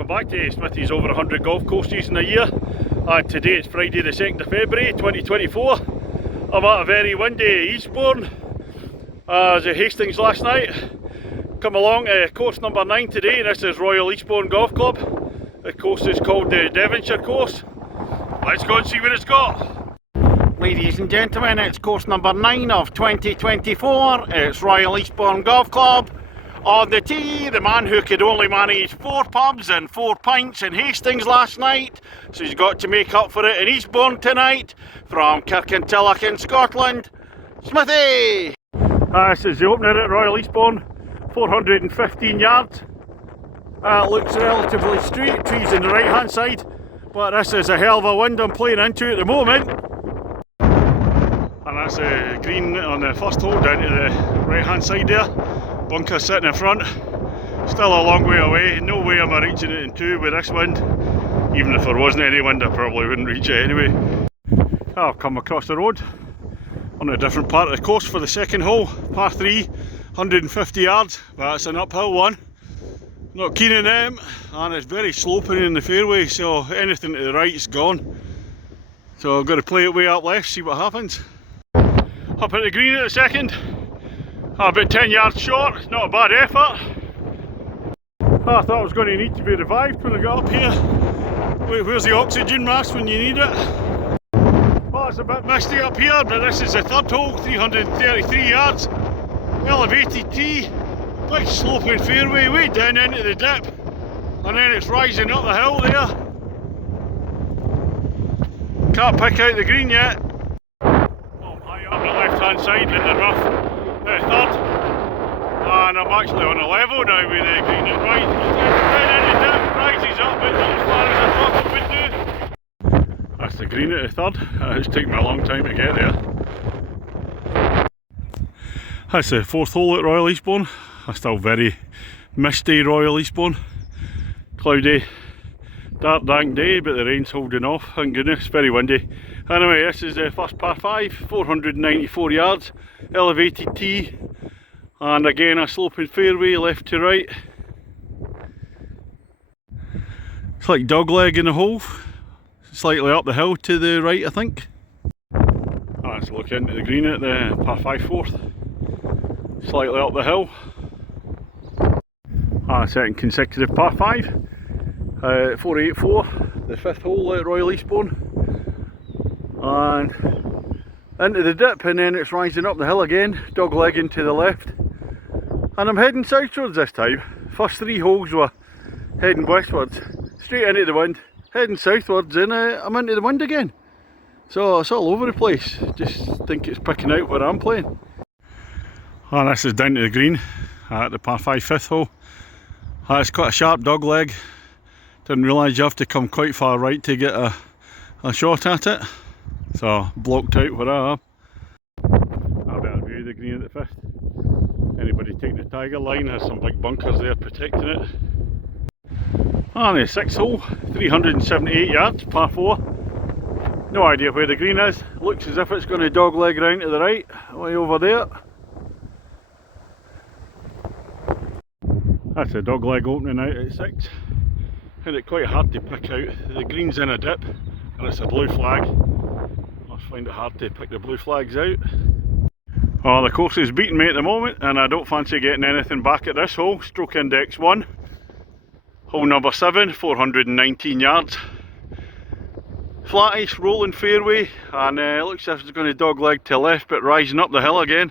welcome back to Smithy's over 100 golf courses in a year, and today it's Friday the 2nd of February 2024. I'm at a very windy Eastbourne. I was at Hastings last night. Come along course number 9 today, and this is Royal Eastbourne Golf Club. The course is called the Devonshire course. Let's go and see what it's got. Ladies and gentlemen, it's course number 9 of 2024. It's Royal Eastbourne Golf Club. On the tee, the man who could only manage 4 pubs and 4 pints in Hastings last night, so he's got to make up for it in Eastbourne tonight. From Kirkintilloch in Scotland, Smithy! This is the opener at Royal Eastbourne, 415 yards. Looks relatively straight, trees on the right hand side, but this is a hell of a wind I'm playing into at the moment. And that's a green on the first hole down to the right hand side there. Bunker sitting in front, still a long way away, no way am I reaching it in 2 with this wind. Even if there wasn't any wind, I probably wouldn't reach it anyway. I'll come across the road on a different part of the course for the second hole, par 3, 150 yards, but it's an uphill one. Not keen on them, and it's very sloping in the fairway, so anything to the right is gone. So I've got to play it way up left, see what happens. Up at the green at the second. About 10 yards short, not a bad effort. I thought I was going to need to be revived when I got up here. Wait, where's the oxygen mask when you need it? Well, it's a bit misty up here, but this is the third hole, 333 yards. Elevated tee, big sloping fairway, way down into the dip. And then it's rising up the hill there. Can't pick out the green yet. Oh, high up the left hand side in the rough. Third, and I'm actually on a level now with the green. It rises up, but not as far as I thought it would do. That's the green at the third. It's taken me a long time to get there. That's the fourth hole at Royal Eastbourne. A still very misty Royal Eastbourne. Cloudy, dark dank day, but the rain's holding off, thank goodness, very windy. Anyway, this is the first par 5, 494 yards, elevated tee, and again a sloping fairway left to right. It's like dogleg in the hole, slightly up the hill to the right I think. Let's look into the green at the par 5 fourth, slightly up the hill. Second consecutive par 5, 484, the fifth hole at Royal Eastbourne. And into the dip, and then it's rising up the hill again, doglegging to the left, and I'm heading southwards this time. First 3 holes were heading westwards, straight into the wind, heading southwards, and I'm into the wind again. So it's all over the place, just think it's picking out where I'm playing. And this is down to the green at the par 5 fifth hole. It's quite a sharp dogleg, didn't realise you have to come quite far right to get a shot at it. So blocked out where I am. A better view of the green at the fifth. Anybody taking the tiger line has some big bunkers there protecting it. And the sixth hole, 378 yards, par 4. No idea where the green is. Looks as if it's going to dogleg round to the right, way over there. That's a dogleg opening out at 6. Found it quite hard to pick out. The green's in a dip and it's a blue flag. I find it hard to pick the blue flags out. Well, the course is beating me at the moment, and I don't fancy getting anything back at this hole. Stroke index 1. Hole number 7, 419 yards. Flattish rolling fairway, and it looks as if it's going to dogleg to the left, but rising up the hill again.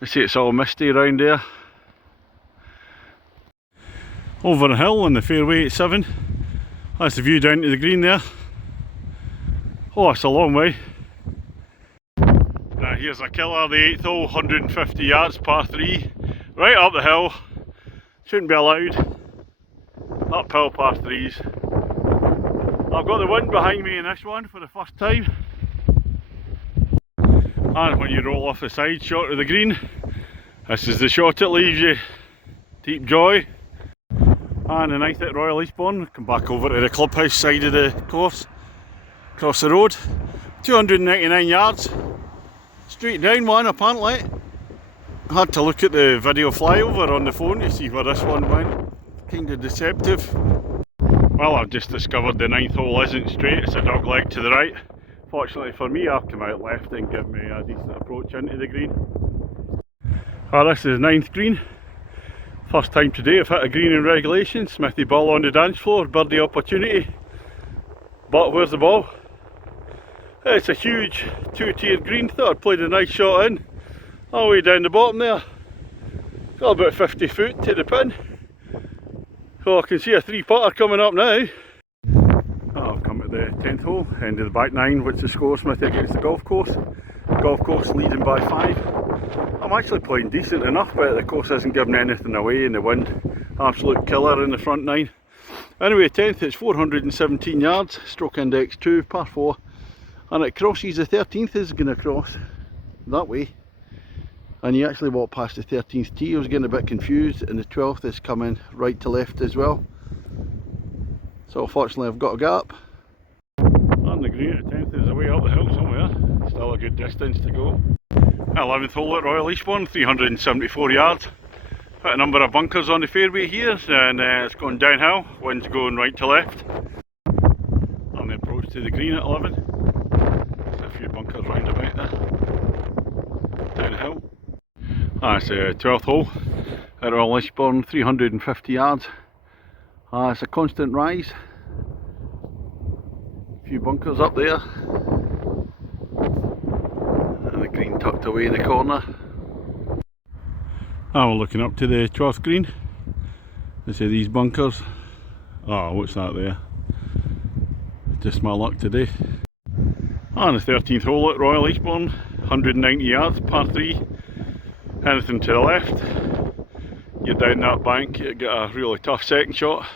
You see it's all misty around there. Over the hill on the fairway at 7. That's the view down to the green there. Oh, it's a long way. Now here's a killer, the 8th hole, 150 yards, par 3. Right up the hill. Shouldn't be allowed. Uphill par 3s. I've got the wind behind me in this one for the first time. And when you roll off the side, short of the green, this is the shot that leaves you. Deep joy. And the 9th at Royal Eastbourne. Come back over to the clubhouse side of the course. Across the road. 299 yards. Straight down one apparently. I had to look at the video flyover on the phone to see where this one went. kind of deceptive. Well, I've just discovered the 9th hole isn't straight, it's a dog leg to the right. Fortunately for me, I've come out left and give me a decent approach into the green. This is 9th green. First time today I've hit a green in regulation. Smithy ball on the dance floor, birdie opportunity. But where's the ball? It's a huge 2-tiered green. Thought I'd played a nice shot in. All the way down the bottom there. Got about 50 foot to the pin. So I can see a 3-putter coming up now. I've come to the 10th hole, end of the back 9, which is the score Smithy against the golf course. Golf course leading by 5. I'm actually playing decent enough, but the course isn't giving anything away, and the wind, absolute killer in the front 9. Anyway, 10th, it's 417 yards, stroke index 2, par 4, and it crosses the 13th, is going to cross that way. And you actually walk past the 13th tee. I was getting a bit confused, and the 12th is coming right to left as well. So fortunately I've got a gap. And the green at 10th is away up the hill somewhere. Still a good distance to go. 11th hole at Royal Eastbourne, 374 yards. Put a number of bunkers on the fairway here, and it's going downhill. Wind's going right to left. And the approach to the green at 11. There's a few bunkers round about there. Downhill. That's the 12th hole at Royal Eastbourne, 350 yards. It's a constant rise. A few bunkers up there. And the green tucked away in the corner. We're looking up to the 12th green. You see these bunkers. Oh, what's that there? Just my luck today. And the 13th hole at Royal Eastbourne, 190 yards, par 3. Anything to the left, you're down that bank, you get a really tough second shot.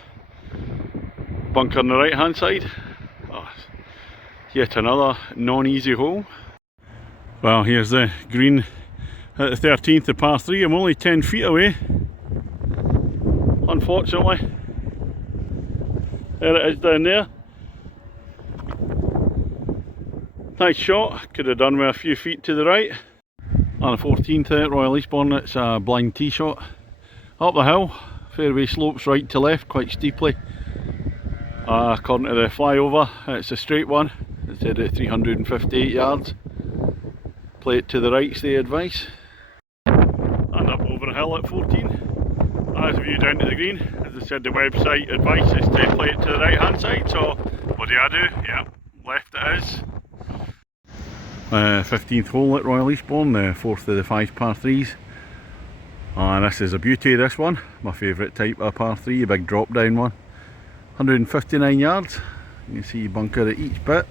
Bunker on the right hand side. Yet another non-easy hole. Well, here's the green at the 13th, the par 3. I'm only 10 feet away, unfortunately. There it is down there. Nice shot, could have done with a few feet to the right. On the 14th at Royal Eastbourne, it's a blind tee shot. Up the hill, fairway slopes right to left quite steeply. According to the flyover, it's a straight one. It's at 358 yards. Play it to the right's the advice. And up over the hill at 14. As a view down to the green. As I said, the website advice is to play it to the right hand side, so what do I do? Yeah, left it is. 15th hole at Royal Eastbourne, the 4th of the 5 par 3s. And this is a beauty, this one. My favourite type of par 3, a big drop down one. 159 yards. You can see bunker at each bit.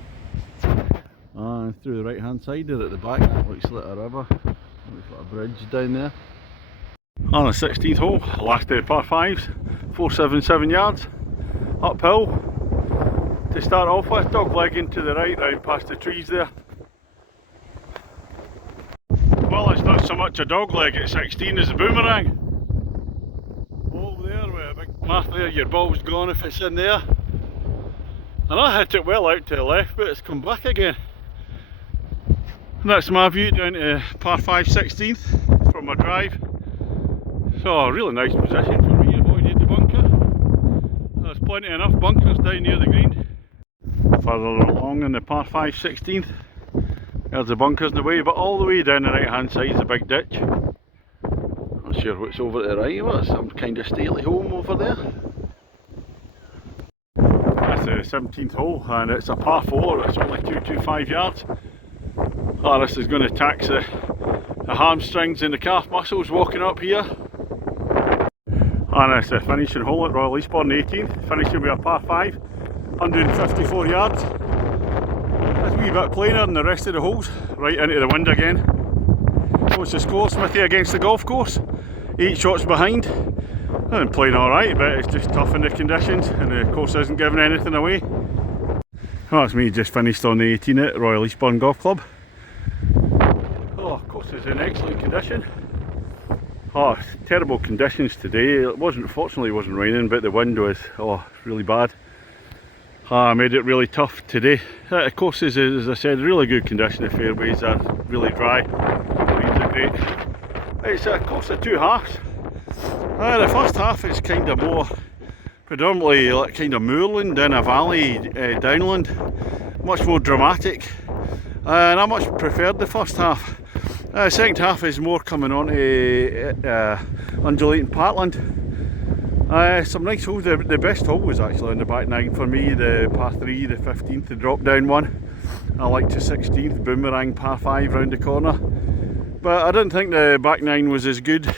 And through the right hand side there at the back, that looks like a river. Looks like a bridge down there. On the 16th hole, last day of par 5s, 477 yards. Uphill. To start off with, dog legging to the right, round past the trees there. Well, it's not so much a dog leg at 16 as a boomerang. Over there with a big mark there, your ball's gone if it's in there. And I hit it well out to the left, but it's come back again. And that's my view down to par 5 16th from my drive. So a really nice position for me, avoided the bunker. There's plenty enough bunkers down near the green. Further along in the par 5 16th. There's the bunkers in the way, but all the way down the right hand side is a big ditch. Not sure what's over to the right, but some kind of stately home over there. That's the 17th hole, and it's a par 4, it's only 225 yards. This is going to tax the hamstrings and the calf muscles walking up here. And it's the finishing hole at Royal Eastbourne, 18th, finishing with a par 5, 154 yards. It's a wee bit plainer than the rest of the holes, right into the wind again. What's the score? Smithy against the golf course, 8 shots behind. I'm playing alright, but it's just tough in the conditions and the course isn't giving anything away. That's me just finished on the 18 at Royal Eastbourne Golf Club. Course is in excellent condition. Terrible conditions today. Fortunately it wasn't raining, but the wind was really bad. I made it really tough today. The course is, as I said, really good condition. The fairways are really dry. The greens are great. It's a course of 2 halves. The first half is kind of more predominantly like kind of moorland in a valley, downland, much more dramatic, and I much preferred the first half. Second half is more coming on to undulating parkland. Some nice holes. The best hole was actually on the back nine for me, the par 3, the 15th, the drop down one. I liked the 16th boomerang par 5 round the corner, but I didn't think the back nine was as good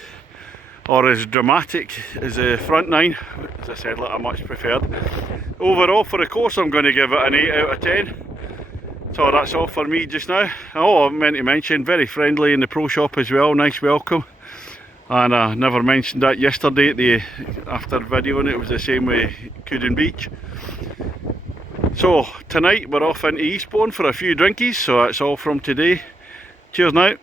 or as dramatic as the front nine. As I said, like, I much preferred. Overall for the course I'm going to give it an 8 out of 10. So that's all for me just now. Oh, I meant to mention, very friendly in the pro shop as well, nice welcome. And I never mentioned that yesterday after videoing it was the same with Cooden Beach. So tonight we're off into Eastbourne for a few drinkies, so that's all from today. Cheers now.